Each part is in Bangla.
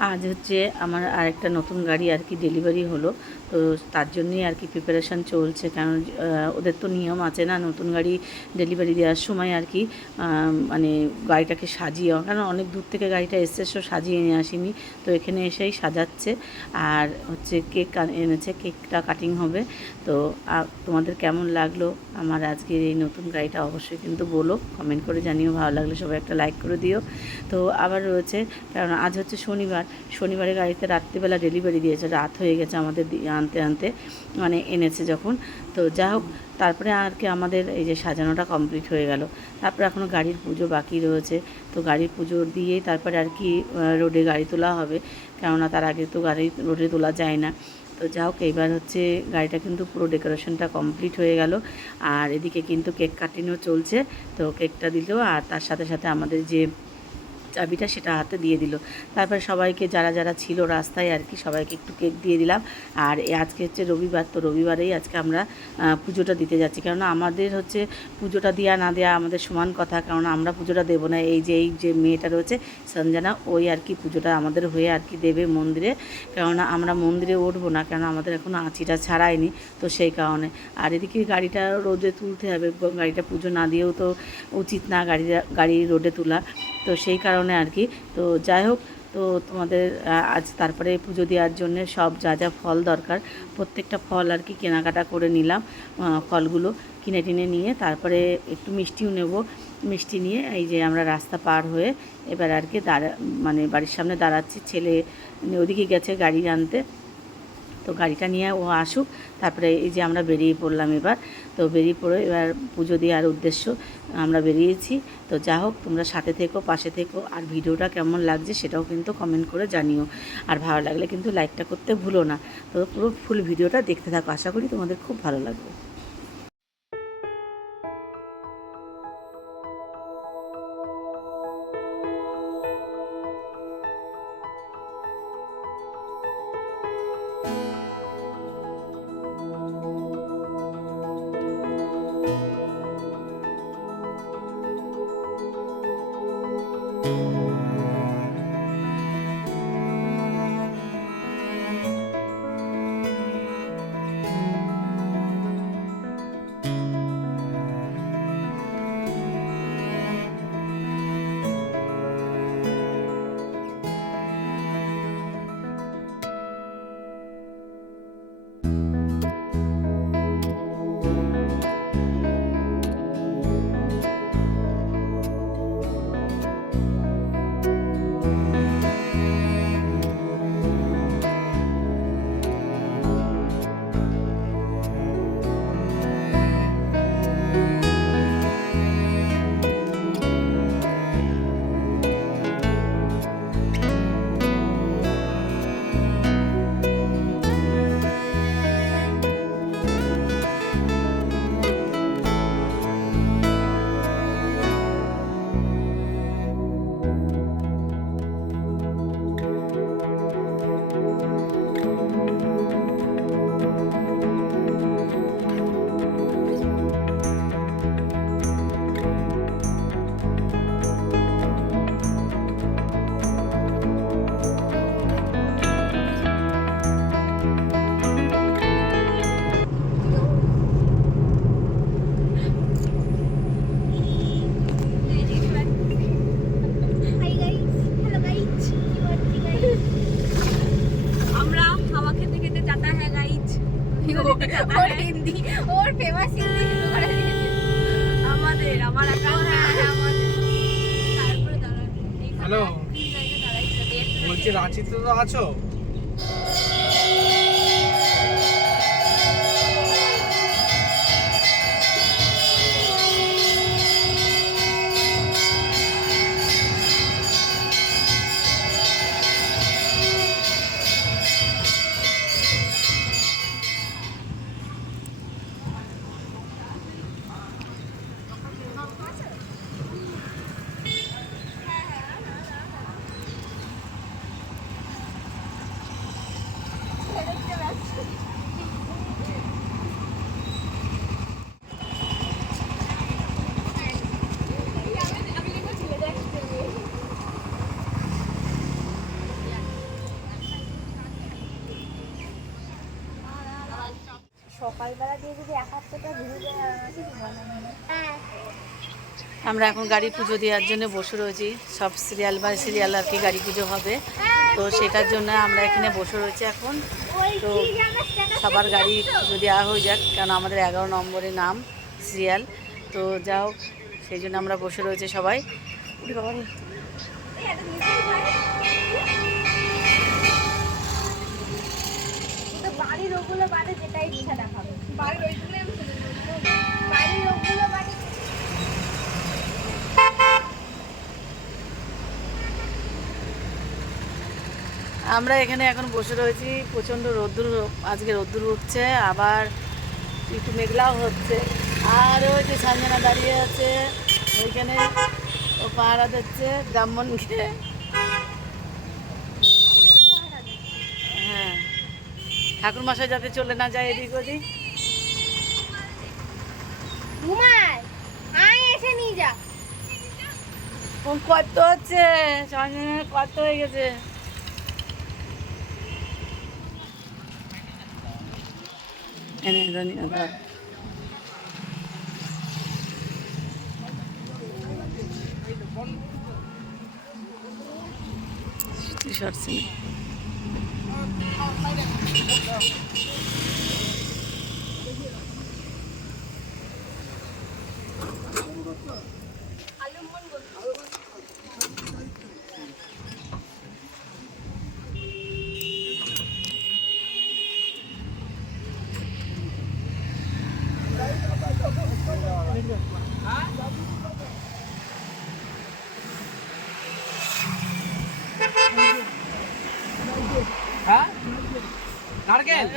আজ হচ্ছে আমার আরেকটা নতুন গাড়ি আর কি ডেলিভারি হলো। তো তার জন্যই আর কি প্রিপারেশান চলছে। কারণ ওদের তো নিয়ম আছে না, নতুন গাড়ি ডেলিভারি দেওয়ার সময় আর কি মানে গাড়িটাকে সাজিয়ে, কারণ অনেক দূর থেকে গাড়িটা এসছে, সো সাজিয়ে নিয়ে আসিনি। তো এখানে এসেই সাজাচ্ছে। আর হচ্ছে কেক এনেছে কেকটা কাটিং হবে। তো তোমাদের কেমন লাগল? আমার আজকের এই নতুন গাড়িটা অবশ্যই কিন্তু বলো। কমেন্ট করে জানিও, ভালো লাগলে সবাই একটা লাইক করে দিও। তো আবার রয়েছে, কারণ আজ হচ্ছে শনিবার। শনিবারে গাড়িতে রাত্রিবেলা ডেলিভারি দিয়েছে, রাত হয়ে গেছে আমাদের আনতে আনতে মানে এনেছে যখন। তো যা হোক, তারপরে আর কি আমাদের এই যে সাজানোটা কমপ্লিট হয়ে গেল। তারপরে এখনও গাড়ির পুজো বাকি রয়েছে। তো গাড়ির পুজো দিয়েই তারপরে আর কি রোডে গাড়ি তোলা হবে। কেননা তার আগে তো গাড়ি রোডে তোলা যায় না। তো যা হোক, এইবার হচ্ছে গাড়িটা কিন্তু পুরো ডেকোরেশনটা কমপ্লিট হয়ে গেল। আর এদিকে কিন্তু কেক কাটিংও চলছে। তো কেকটা দিল আর তার সাথে সাথে আমাদের যে চাবিটা সেটা হাতে দিয়ে দিল। তারপরে সবাইকে যারা যারা ছিল রাস্তায় আর কি সবাইকে একটু কেক দিয়ে দিলাম। আর আজকে হচ্ছে রবিবার, তো রবিবারেই আজকে আমরা পুজোটা দিতে যাচ্ছি। কেননা আমাদের হচ্ছে পুজোটা দেওয়া না দেওয়া আমাদের সমান কথা। কারণ আমরা পুজোটা দেবো না। এই যে এই যে মেয়েটা রয়েছে, সঞ্জনা, ওই আর কি পুজোটা আমাদের হয়ে আর কি দেবে মন্দিরে। কেননা আমরা মন্দিরে উঠবো না। কেন আমাদের এখনও আঁচিটা ছাড়ায়নি, তো সেই কারণে। আর এদিকে গাড়িটা রোদে তুলতে হবে। গাড়িটা পুজো না দিয়েও তো উচিত না গাড়ি গাড়ি রোডে তোলা। তো সেই কারণে আর কি। তো যাই হোক, তো তোমাদের আজ তারপরে পুজো দেওয়ার জন্য সব যা যা ফল দরকার, প্রত্যেকটা ফল আর কি কেনাকাটা করে নিলাম ফলগুলো কিনে টিনে নিয়ে তারপরে একটু মিষ্টিও নেব। মিষ্টি নিয়ে এই যে আমরা রাস্তা পার হয়ে এবার আর কি দাঁড়া মানে বাড়ির সামনে দাঁড়াচ্ছি। ছেলে ওদিকে গেছে গাড়ি আনতে। তো গাড়িটা নিয়ে ও আসুক। তারপরে এই যে আমরা বেরিয়ে পড়লাম এবার, তো বেরিয়ে পড়ে এবার পুজো দেওয়ার উদ্দেশ্য আমরা বেরিয়েছি। তো যা হোক, তোমরা সাথে থেকো, পাশে থেকো, আর ভিডিওটা কেমন লাগছে সেটাও কিন্তু কমেন্ট করে জানিও। আর ভালো লাগলে কিন্তু লাইকটা করতে ভুলো না। তো পুরো ফুল ভিডিওটা দেখতে থাকো। আশা করি তোমাদের খুব ভালো লাগবে। ওর হিন্দি ওর ফেমাস হিন্দি আমাদের আমার হ্যালো বলছি রাঁচিতে তো আছো? সকালবেলা দিয়ে যদি এক ঘুরে। হ্যাঁ। আমরা এখন গাড়ি পুজো দেওয়ার জন্য বসে রয়েছি। সব সিরিয়াল বা সিরিয়াল আর কি গাড়ি পুজো হবে। তো সেটার জন্য আমরা এখানে বসে রয়েছি এখন। তো সবার গাড়ি? পুজো দেওয়া হয়ে যাক কারণ আমাদের এগারো নম্বরে নাম সিরিয়াল তো যাও সেই জন্য আমরা বসে রয়েছে সবাই। ওগুলো বাদে যেটা ইচ্ছা দেখাবে। বাড়ির আমি বাড়ির বাদে আমরা এখানে এখন বসে রয়েছি, প্রচণ্ড রোদ্দুর, আজকে রোদ্দুর উঠছে, আবার একটু মেঘলাও হচ্ছে। আর ওই যে সঞ্জনা দাঁড়িয়ে আছে, ওইখানে ও পাহারা দিচ্ছে ব্রাহ্মণকে হ্যাঁ ঠাকুর মশাই যাতে চলে না যায় এদিক ওদিক। আয় এসে নিয়ে যা। কত হচ্ছে? সঞ্জনের কত হয়ে গেছে? এনে ধর। তুই সরছি না 好，快点 high?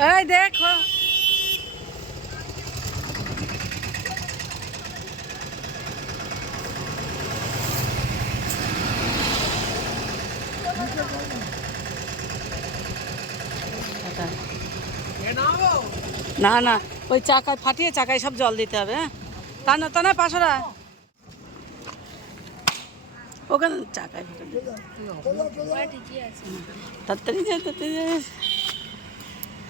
এই দেখো। এটা। এ নাও না না ওই চাকায় ফাটিয়ে চাকায় সব জল দিতে হবে হ্যাঁ? তা না তা না পাশরা ওখানে চাকায় তাড়াতাড়ি যাই তাড়াতাড়ি যাই আন্টি গাড়ি কি লক খোলা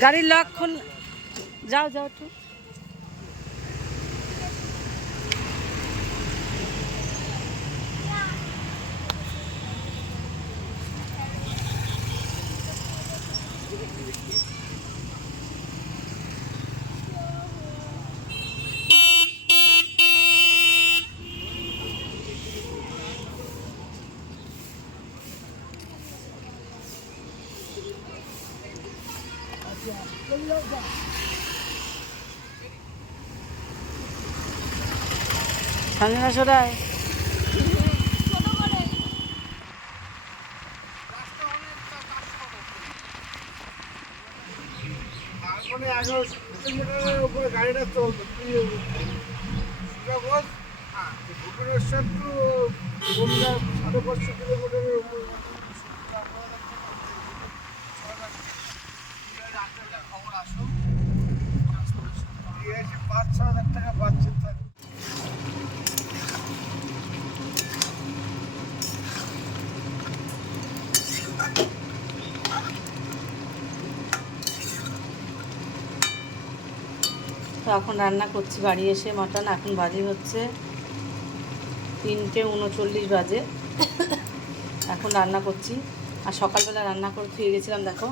গাড়ির লক খুল। যাও যাও একটু। আগে ভুবনেশ্বরের উপরে গাড়িটা চলতো ভুবনেশ্বর টু সাড়ে পাঁচশো কিলোমিটারের তো এখন রান্না করছি, বাড়ি এসে মটন, এখন বাজে হচ্ছে তিনটে উনচল্লিশ বাজে। এখন রান্না করছি। আর সকালবেলা রান্না করে থুয়ে গেছিলাম, দেখো,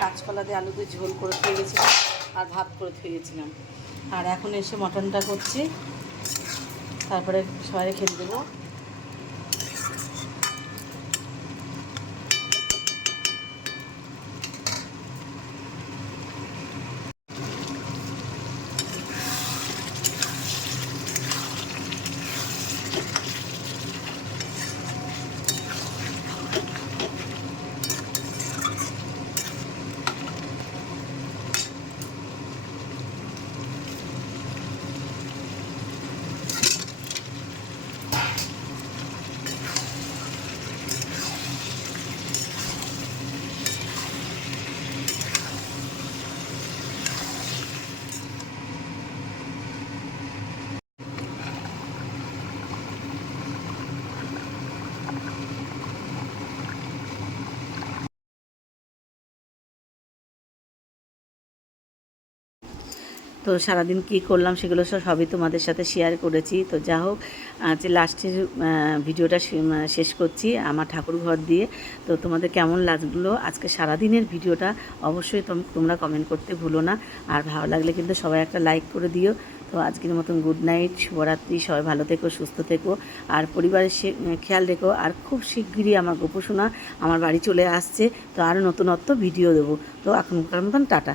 কাঁচকলা দিয়ে আলু দিয়ে ঝোল করে থুয়ে গেছিলাম আর ভাত করে থুয়ে গেছিলাম। আর এখন এসে মটনটা করছি। তারপরে সবাই খেতে দেবো। তো সারাদিন কী করলাম সেগুলো সব সবই তোমাদের সাথে শেয়ার করেছি। তো যা হোক যে লাস্টের ভিডিওটা শেষ করছি আমার ঠাকুর ঘর দিয়ে। তো তোমাদের কেমন লাগল আজকে সারাদিনের ভিডিওটা অবশ্যই তোমরা কমেন্ট করতে ভুলো না। আর ভালো লাগলে কিন্তু সবাই একটা লাইক করে দিও। তো আজকের মতন গুড নাইট শুভরাত্রি, সবাই ভালো থেকো, সুস্থ থেকো। আর পরিবারের খেয়াল রেখো, আর খুব শিগগিরই আমার গোপোষণা আমার বাড়ি চলে আসছে। তো আরও নতুনত্ব ভিডিও দেবো। তো এখনকার মতন টাটা।